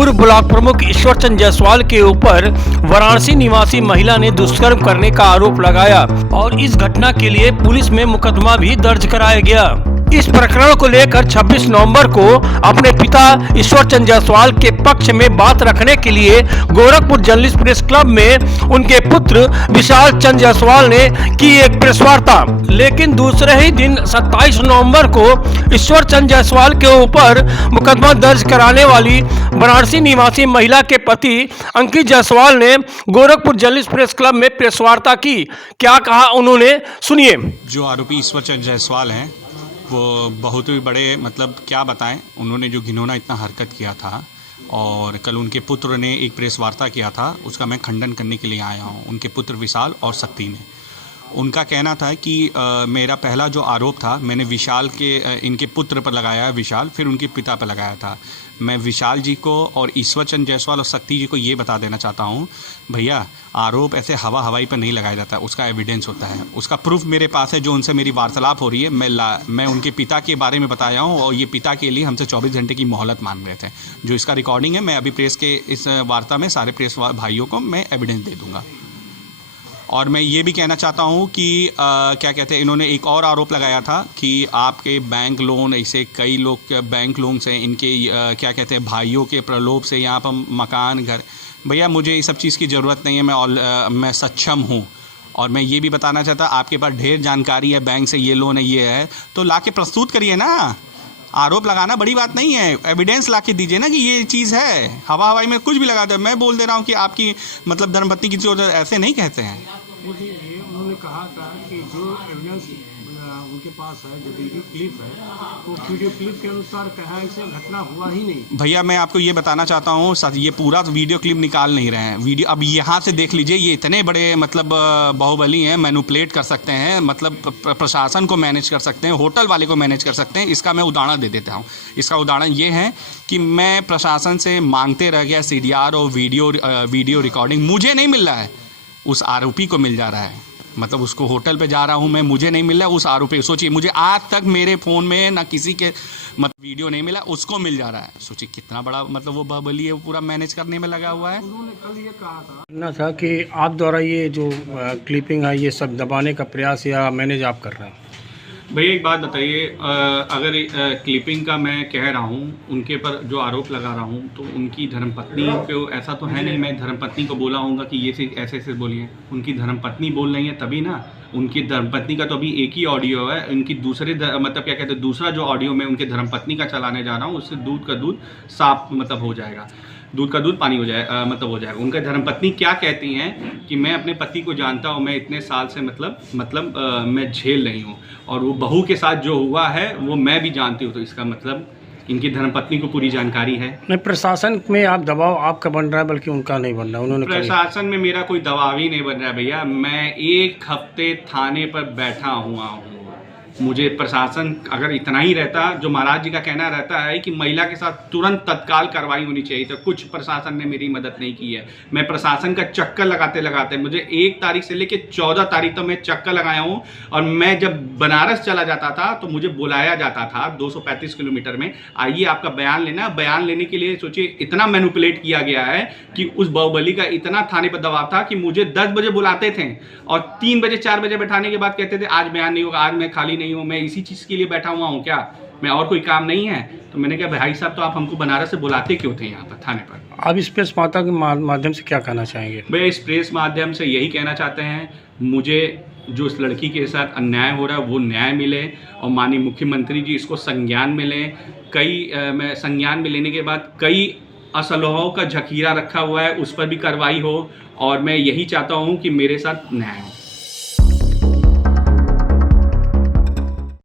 पूर्व ब्लॉक प्रमुख ईश्वरचंद जायसवाल के ऊपर वाराणसी निवासी महिला ने दुष्कर्म करने का आरोप लगाया और इस घटना के लिए पुलिस में मुकदमा भी दर्ज कराया गया। इस प्रकरण को लेकर 26 नवंबर को अपने पिता ईश्वरचंद जायसवाल के पक्ष में बात रखने के लिए गोरखपुर जर्नलिस्ट प्रेस क्लब में उनके पुत्र विशाल चंद जायसवाल ने की एक प्रेस वार्ता। लेकिन दूसरे ही दिन 27 नवंबर को ईश्वरचंद जायसवाल के ऊपर मुकदमा दर्ज कराने वाली वाराणसी निवासी महिला के पति अंकित जायसवाल ने गोरखपुर जर्नलिस्ट प्रेस क्लब में प्रेस वार्ता की। क्या कहा उन्होंने, सुनिए। जो आरोपी ईश्वरचंद जायसवाल हैं वो बहुत ही बड़े, मतलब क्या बताएं, उन्होंने जो घिनौना इतना हरकत किया था और कल उनके पुत्र ने एक प्रेस वार्ता किया था, उसका मैं खंडन करने के लिए आया हूं। उनके पुत्र विशाल और शक्ति ने, उनका कहना था कि मेरा पहला जो आरोप था मैंने विशाल के इनके पुत्र पर लगाया, विशाल, फिर उनके पिता पर लगाया था। मैं विशाल जी को और ईश्वरचंद जायसवाल और शक्ति जी को ये बता देना चाहता हूँ, भैया आरोप ऐसे हवाई पर नहीं लगाया जाता, उसका एविडेंस होता है, उसका प्रूफ मेरे पास है। जो उनसे मेरी वार्तालाप हो रही है, मैं उनके पिता के बारे में बताया हूँ और ये पिता के लिए हमसे 24 घंटे की मोहलत मांग रहे थे। जो इसका रिकॉर्डिंग है, मैं अभी प्रेस के इस वार्ता में सारे प्रेस भाइयों को मैं एविडेंस दे दूँगा। और मैं ये भी कहना चाहता हूँ कि क्या कहते हैं, इन्होंने एक और आरोप लगाया था कि आपके बैंक लोन, ऐसे कई लोग बैंक लोन से, इनके क्या कहते हैं भाइयों के प्रलोभ से यहाँ पर मकान, घर। भैया मुझे इस सब चीज़ की ज़रूरत नहीं है, मैं सक्षम हूँ। और मैं ये भी बताना चाहता, आपके पास ढेर जानकारी है, बैंक से ये लोन है, ये है, तो ला के प्रस्तुत करिए ना। आरोप लगाना बड़ी बात नहीं है, एविडेंस ला के दीजिए ना कि ये चीज़ है। हवाई में कुछ भी लगा दो। मैं बोल दे रहा हूँ कि आपकी मतलब धर्मपत्नी की चोट, ऐसे नहीं कहते हैं। मुझे ये उन्होंने कहा था कि जो एविडेंस उनके पास है, जो वीडियो क्लिप है, वो वीडियो क्लिप के अनुसार कहा ऐसे घटना हुआ ही नहीं। भैया मैं आपको ये बताना चाहता हूँ, ये पूरा वीडियो क्लिप निकाल नहीं रहे हैं। वीडियो अब यहाँ से देख लीजिए, ये इतने बड़े मतलब बाहुबली हैं, मैनिपुलेट कर सकते हैं, मतलब प्रशासन को मैनेज कर सकते हैं, होटल वाले को मैनेज कर सकते हैं। इसका मैं उदाहरण दे देता हूँ। इसका उदाहरण ये है कि मैं प्रशासन से मांगते रह गया CDR और वीडियो रिकॉर्डिंग, मुझे नहीं मिल रहा है, उस आरोपी को मिल जा रहा है। मतलब उसको होटल पे जा रहा हूँ मैं, मुझे नहीं मिल रहा है, उस आरोपी, सोचिए, मुझे आज तक मेरे फ़ोन में ना किसी के मतलब वीडियो नहीं मिला, उसको मिल जा रहा है। सोचिए कितना बड़ा मतलब वो बाहुबली है, वो पूरा मैनेज करने में लगा हुआ है। उन्होंने कल ये कहा था कि आप द्वारा ये जो क्लिपिंग है, ये सब दबाने का प्रयास या मैनेज आप कर रहे हैं। भैया एक बात बताइए, अगर क्लिपिंग का मैं कह रहा हूँ, उनके पर जो आरोप लगा रहा हूँ, तो उनकी धर्मपत्नी को ऐसा तो है नहीं मैं धर्मपत्नी को बोला हूँगा कि ये चीज़ ऐसे ऐसे बोलिए। उनकी धर्मपत्नी बोल रही है तभी ना। उनकी धर्मपत्नी का तो अभी एक ही ऑडियो है। उनकी दूसरे मतलब क्या कहते हैं, दूसरा जो ऑडियो मैं उनके धर्मपत्नी का चलाने जा रहा हूँ, उससे दूध का दूध साफ मतलब हो जाएगा, दूध का दूध पानी हो जाए मतलब हो जाएगा। उनका धर्मपत्नी क्या कहती हैं कि मैं अपने पति को जानता हूँ, मैं इतने साल से मतलब मैं झेल रही हूँ, और वो बहू के साथ जो हुआ है वो मैं भी जानती हूँ। तो इसका मतलब इनकी धर्मपत्नी को पूरी जानकारी है। नहीं, प्रशासन में आप दबाव आपका बन रहा है, बल्कि उनका नहीं बन रहा। उन्होंने प्रशासन में मेरा कोई दबाव ही नहीं बन रहा है भैया। मैं 1 हफ्ते थाने पर बैठा हुआ हूँ। मुझे प्रशासन अगर इतना ही रहता, जो महाराज जी का कहना रहता है कि महिला के साथ तुरंत तत्काल कार्रवाई होनी चाहिए, तो कुछ प्रशासन ने मेरी मदद नहीं की है। मैं प्रशासन का चक्कर लगाते लगाते मुझे 1 तारीख से लेकर 14 तारीख तक मैं चक्कर लगाया हूँ। और मैं जब बनारस चला जाता था तो मुझे बुलाया जाता था 235 किलोमीटर में, आइए आपका बयान लेना। बयान लेने के लिए सोचिए इतना मैनिपुलेट किया गया है कि उस बाहुबली का इतना थाने पर दबाव था कि मुझे 10 बजे बुलाते थे और 3 बजे 4 बजे बैठाने के बाद कहते थे आज बयान नहीं होगा, आज मैं खाली नहीं हूँ, मैं इसी चीज़ के लिए बैठा हुआ हूँ, क्या मैं और कोई काम नहीं है। तो मैंने कहा भाई साहब, तो आप हमको बनारस से बुलाते क्यों थे यहाँ पर थाने पर। आप इस प्रेस वार्ता के माध्यम से क्या कहना चाहेंगे। भैया इस प्रेस माध्यम से यही कहना चाहते हैं, मुझे जो इस लड़की के साथ अन्याय हो रहा है वो न्याय मिले, और माननीय मुख्यमंत्री जी इसको संज्ञान में लें। मैं संज्ञान में लेने के बाद कई असलहों का जखीरा रखा हुआ है, उस पर भी कार्रवाई हो, और मैं यही चाहता हूँ कि मेरे साथ न्याय हो।